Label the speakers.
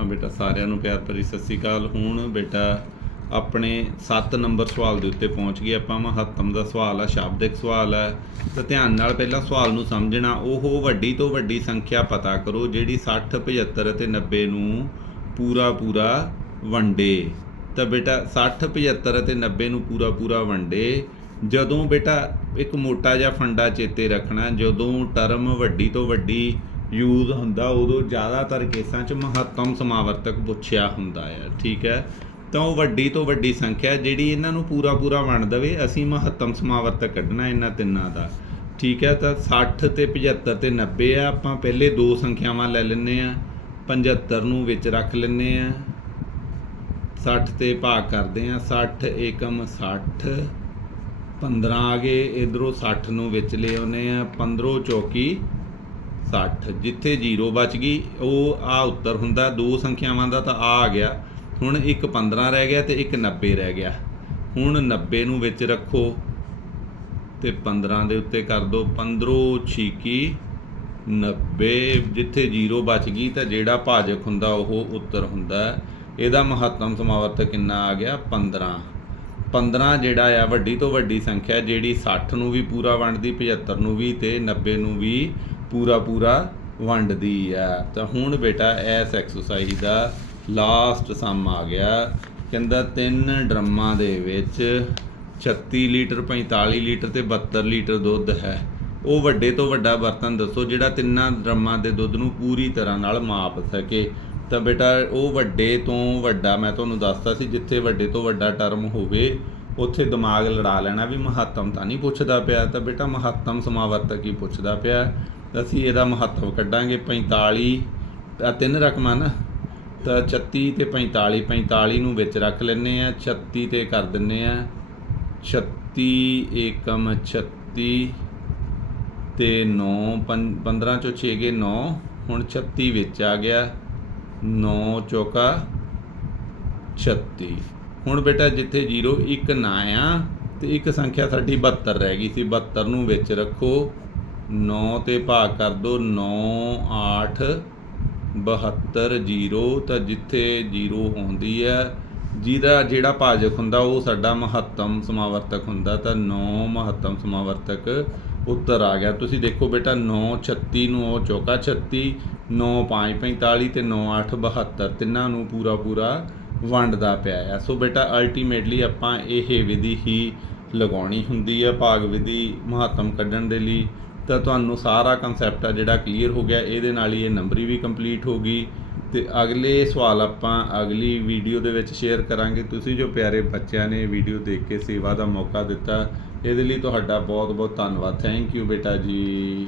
Speaker 1: ਆ ਬੇਟਾ, ਸਾਰਿਆਂ ਨੂੰ ਪਿਆਰ ਭਰੀ ਸਤਿ ਸ੍ਰੀ ਅਕਾਲ। ਹੁਣ ਬੇਟਾ ਆਪਣੇ 7 ਨੰਬਰ ਸਵਾਲ ਦੇ ਉੱਤੇ ਪਹੁੰਚ ਗਏ ਆਪਾਂ ਮਹੱਤਮ ਦਾ ਸਵਾਲ ਆ, ਸ਼ਾਬਦਿਕ ਸਵਾਲ ਹੈ ਤਾਂ ਧਿਆਨ ਨਾਲ ਪਹਿਲਾਂ ਸਵਾਲ ਨੂੰ ਸਮਝਣਾ। ਉਹ ਵੱਡੀ ਤੋਂ ਵੱਡੀ ਸੰਖਿਆ ਪਤਾ ਕਰੋ, ਜਿਹੜੀ 60 75 ਅਤੇ 90 ਨੂੰ ਪੂਰਾ ਪੂਰਾ ਵੰਡੇ। ਤਾਂ ਬੇਟਾ 60 75 ਅਤੇ 90 ਨੂੰ ਪੂਰਾ ਪੂਰਾ ਵੰਡੇ। ਜਦੋਂ ਬੇਟਾ ਇੱਕ ਮੋਟਾ ਜਿਹਾ ਫੰਡਾ ਚੇਤੇ ਰੱਖਣਾ, ਜਦੋਂ ਟਰਮ ਵੱਡੀ ਤੋਂ ਵੱਡੀ ਯੂਜ਼ ਹੁੰਦਾ, ਉਦੋਂ ਜ਼ਿਆਦਾਤਰ ਕੇਸਾਂ 'ਚ ਮਹੱਤਮ ਸਮਾਵਰਤਕ ਪੁੱਛਿਆ ਹੁੰਦਾ ਹੈ ਠੀਕ ਹੈ? ਤਾਂ ਉਹ ਵੱਡੀ ਤੋਂ ਵੱਡੀ ਸੰਖਿਆ ਜਿਹੜੀ ਇਹਨਾਂ ਨੂੰ ਪੂਰਾ ਪੂਰਾ ਵੰਡ ਦੇਵੇ, ਅਸੀਂ ਮਹੱਤਮ ਸਮਾਵਰਤਕ ਕੱਢਣਾ ਇਹਨਾਂ ਤਿੰਨਾਂ ਦਾ, ਠੀਕ ਹੈ? ਤਾਂ 60 ਤੇ 75 ਤੇ 90 ਆ, ਆਪਾਂ ਪਹਿਲੇ ਦੋ ਸੰਖਿਆਵਾਂ ਲੈ ਲੈਂਦੇ ਆ 75 ਨੂੰ ਵਿੱਚ ਰੱਖ ਲੈਂਦੇ ਆ 60 ਤੇ ਭਾਗ ਕਰਦੇ ਆ 60 ਏਕਮ 60 15 ਆ ਗਏ, ਇਧਰੋਂ 60 ਨੂੰ ਵਿੱਚ ਲੈ ਆਉਨੇ ਆ 15 ਚੌਕੀ 60 ਜਿੱਥੇ 0 ਬਚ ਗਈ, ਉਹ ਆ ਉੱਤਰ ਹੁੰਦਾ, ਦੋ ਸੰਖਿਆਵਾਂ ਦਾ ਤਾਂ ਆ ਆ ਗਿਆ। ਹੁਣ ਇੱਕ 15 ਰਹਿ ਗਿਆ ਤੇ ਇੱਕ 90 ਰਹਿ ਗਿਆ। ਹੁਣ 90 ਨੂੰ ਵਿੱਚ ਰੱਖੋ ਤੇ 15 ਦੇ ਉੱਤੇ ਕਰ ਦਿਓ 15 ਛੀਕੀ 90 ਜਿੱਥੇ 0 ਬਚ ਗਈ ਤਾਂ ਜਿਹੜਾ ਭਾਜਕ ਹੁੰਦਾ, ਉਹ ਉੱਤਰ ਹੁੰਦਾ। ਇਹਦਾ ਮਹੱਤਮ ਸਮਾਵਰਤ ਕਿੰਨਾ ਆ ਗਿਆ? 15 15 ਜਿਹੜਾ ਆ, ਵੱਡੀ ਤੋਂ ਵੱਡੀ ਸੰਖਿਆ, ਜਿਹੜੀ 60 ਨੂੰ ਵੀ ਪੂਰਾ ਵੰਡਦੀ 75 ਨੂੰ ਵੀ ਤੇ 90 ਨੂੰ ਵੀ ਪੂਰਾ ਪੂਰਾ ਵੰਡਦੀ ਆ। ਤਾਂ ਹੁਣ ਬੇਟਾ, ਇਸ ਐਕਸਰਸਾਈਜ਼ ਦਾ ਲਾਸਟ ਸਮ ਆ ਗਿਆ। ਕਹਿੰਦਾ ਤਿੰਨ ਡਰਮਾਂ ਦੇ ਵਿੱਚ 36 ਲੀਟਰ 45 ਲੀਟਰ ਤੇ 72 ਲੀਟਰ ਦੁੱਧ ਹੈ। ਉਹ ਵੱਡੇ ਤੋਂ ਵੱਡਾ ਬਰਤਨ ਦੱਸੋ, ਜਿਹੜਾ ਤਿੰਨਾਂ ਡਰਮਾਂ ਦੇ ਦੁੱਧ ਨੂੰ ਪੂਰੀ ਤਰ੍ਹਾਂ ਨਾਲ ਮਾਪ ਸਕੇ। ਤਾਂ ਬੇਟਾ, ਉਹ ਵੱਡੇ ਤੋਂ ਵੱਡਾ, ਮੈਂ ਤੁਹਾਨੂੰ ਦੱਸਤਾ ਸੀ, ਜਿੱਥੇ ਵੱਡੇ ਤੋਂ ਵੱਡਾ ਟਰਮ ਹੋਵੇ ਉੱਥੇ ਦਿਮਾਗ ਲੜਾ ਲੈਣਾ ਵੀ ਮਹੱਤਮ ਤਾਂ ਨਹੀਂ ਪੁੱਛਦਾ ਪਿਆ, ਤਾਂ ਬੇਟਾ ਮਹੱਤਮ ਸਮਾਵਰਤਕ ਹੀ ਪੁੱਛਦਾ ਪਿਆ। ਅਸੀਂ ਇਹਦਾ ਮਹੱਤਵ ਕੱਢਾਂਗੇ 45 ਆ ਤਿੰਨ ਰਕਮਾਂ ਨਾ, ਤਾਂ 36 ਤੇ 45 45 ਨੂੰ ਵਿੱਚ ਰੱਖ ਲੈਨੇ ਆ 36 ਤੇ ਕਰ ਦਿੰਨੇ ਆ 36 ਏਕਮ 36 ਤੇ 9 15 ਚੋਂ 6 ਗਏ 9 ਹੁਣ 36 ਵਿੱਚ ਆ ਗਿਆ 9 ਚੌਕਾ 36 ਹੁਣ ਬੇਟਾ ਜਿੱਥੇ 0 ਇੱਕ ਨਾ ਆ ਤੇ ਇੱਕ ਸੰਖਿਆ ਸਾਡੀ 72 ਰਹਿ ਗਈ ਸੀ। 72 ਨੂੰ ਵਿੱਚ ਰੱਖੋ। 9 ਤੇ ਭਾਗ ਕਰ ਦੋ। 9 8 72 0 ਤਾਂ ਜਿੱਥੇ 0 ਹੁੰਦੀ ਹੈ ਜਿਹਦਾ ਜਿਹੜਾ ਭਾਜਕ ਹੁੰਦਾ, ਉਹ ਸਾਡਾ ਮਹੱਤਮ ਸਮਾਵਰਤਕ ਹੁੰਦਾ। ਤਾਂ 9 ਮਹੱਤਮ ਸਮਾਵਰਤਕ ਉੱਤਰ ਆ ਗਿਆ। ਤੁਸੀਂ ਦੇਖੋ ਬੇਟਾ 9 36 ਨੂੰ ਉਹ ਚੌਕਾ 36 9 5 45 ਤੇ 9 8 72 ਤਿੰਨਾਂ ਨੂੰ ਪੂਰਾ ਪੂਰਾ ਵੰਡਦਾ ਪਿਆ ਆ। ਸੋ ਬੇਟਾ ਅਲਟੀਮੇਟਲੀ ਆਪਾਂ ਇਹ ਵਿਧੀ ਹੀ ਲਗਾਉਣੀ ਹੁੰਦੀ ਹੈ ਭਾਗ ਵਿਧੀ ਮਹੱਤਮ ਕੱਢਣ ਦੇ ਲਈ। ਤਾਂ ਤੁਹਾਨੂੰ ਸਾਰਾ ਕਨਸੈਪਟ ਆ ਜਿਹੜਾ ਕਲੀਅਰ ਹੋ ਗਿਆ। ਇਹਦੇ ਨਾਲ ਹੀ ਇਹ ਨੰਬਰੀ ਵੀ ਕੰਪਲੀਟ ਹੋ ਗਈ। ਤੇ ਅਗਲੇ ਸਵਾਲ ਆਪਾਂ ਅਗਲੀ ਵੀਡੀਓ ਦੇ ਵਿੱਚ ਸ਼ੇਅਰ ਕਰਾਂਗੇ। ਤੁਸੀਂ ਜੋ ਪਿਆਰੇ ਬੱਚਿਆਂ ਨੇ ਵੀਡੀਓ ਦੇਖ ਕੇ ਸੇਵਾ ਦਾ ਮੌਕਾ ਦਿੱਤਾ, ਇਹਦੇ ਲਈ ਤੁਹਾਡਾ ਬਹੁਤ ਬਹੁਤ ਧੰਨਵਾਦ। ਥੈਂਕ ਯੂ ਬੇਟਾ ਜੀ।